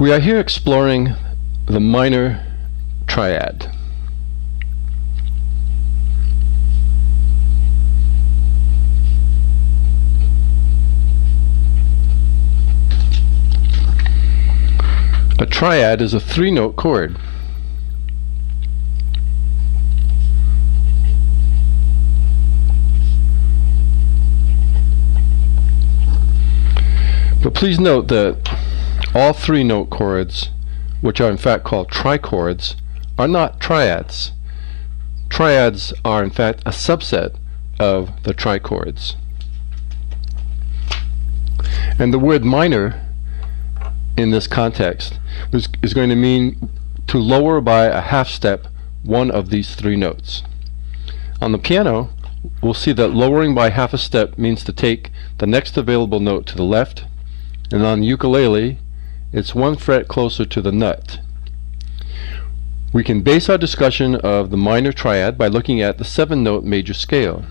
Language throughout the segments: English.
We are here exploring the minor triad. A triad is a three-note chord. But please note that all three-note chords, which are in fact called trichords, are not triads. Triads are in fact a subset of the trichords. And the word minor in this context is going to mean to lower by a half step one of these three notes. On the piano, we'll see that lowering by half a step means to take the next available note to the left, and on the ukulele, it's one fret closer to the nut. We can base our discussion of the minor triad by looking at the 7-note major scale.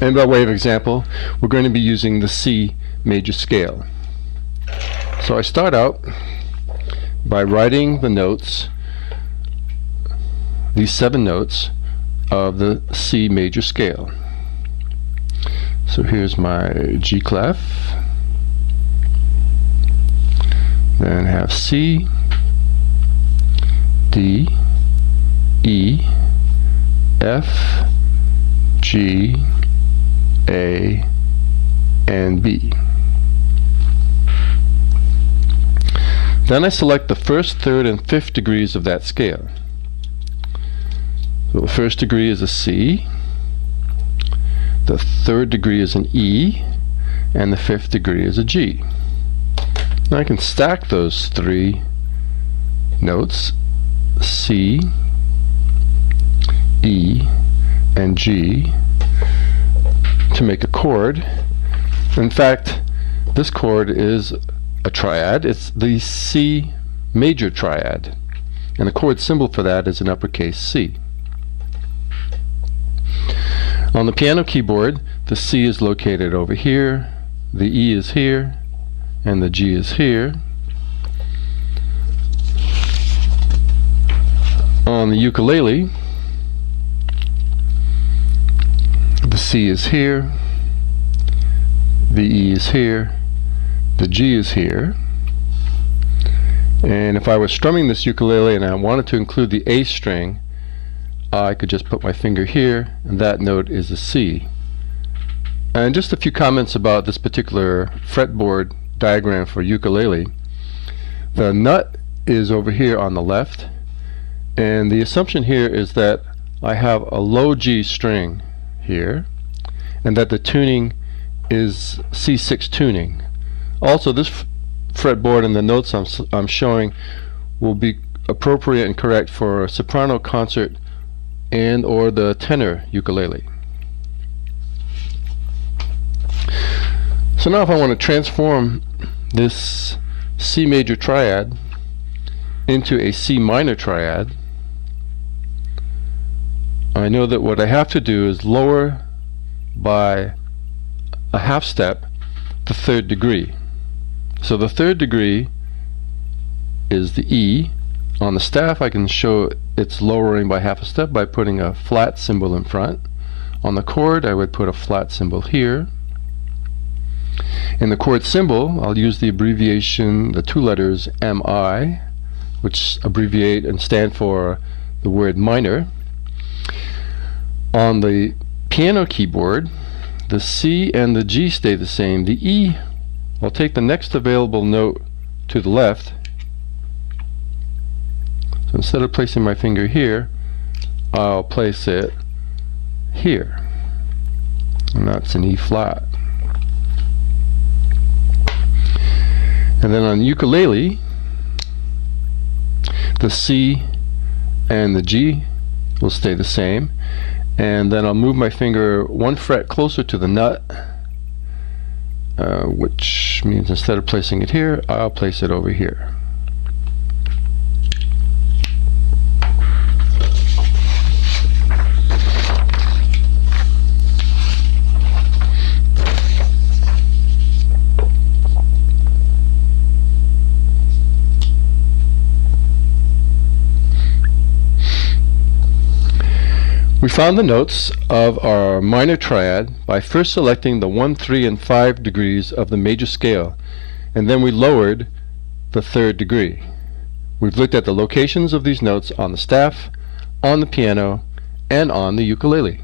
And by way of example, we're going to be using the C major scale. So I start out by writing the notes, these 7 notes of the C major scale. So here's my G clef, then have C, D, E, F, G, A, and B. Then I select the first, third, and fifth degrees of that scale. So the first degree is a C, the third degree is an E, and the fifth degree is a G. Now I can stack those 3 notes, C, E, and G, to make a chord. In fact, this chord is a triad. It's the C major triad, and the chord symbol for that is an uppercase C. On the piano keyboard, the C is located over here, the E is here, and the G is here. On the ukulele, the C is here, the E is here, the G is here. And if I was strumming this ukulele and I wanted to include the A string, I could just put my finger here, and that note is a C. And just a few comments about this particular fretboard diagram for ukulele. The nut is over here on the left, and the assumption here is that I have a low G string here, and that the tuning is C6 tuning. Also, this fretboard and the notes I'm showing will be appropriate and correct for a soprano concert and or the tenor ukulele. So now if I want to transform this C major triad into a C minor triad, I know that what I have to do is lower by a half step the third degree. So the third degree is the E. On the staff, I can show it's lowering by half a step by putting a flat symbol in front. On the chord, I would put a flat symbol here. In the chord symbol, I'll use the abbreviation, the 2 letters MI, which abbreviate and stand for the word minor. On the piano keyboard, the C and the G stay the same. The E, I'll take the next available note to the left. So instead of placing my finger here, I'll place it here, and that's an E flat. And then on ukulele, the C and the G will stay the same, and then I'll move my finger 1 fret closer to the nut, which means instead of placing it here, I'll place it over here. We found the notes of our minor triad by first selecting the 1, 3, and 5 degrees of the major scale, and then we lowered the third degree. We've looked at the locations of these notes on the staff, on the piano, and on the ukulele.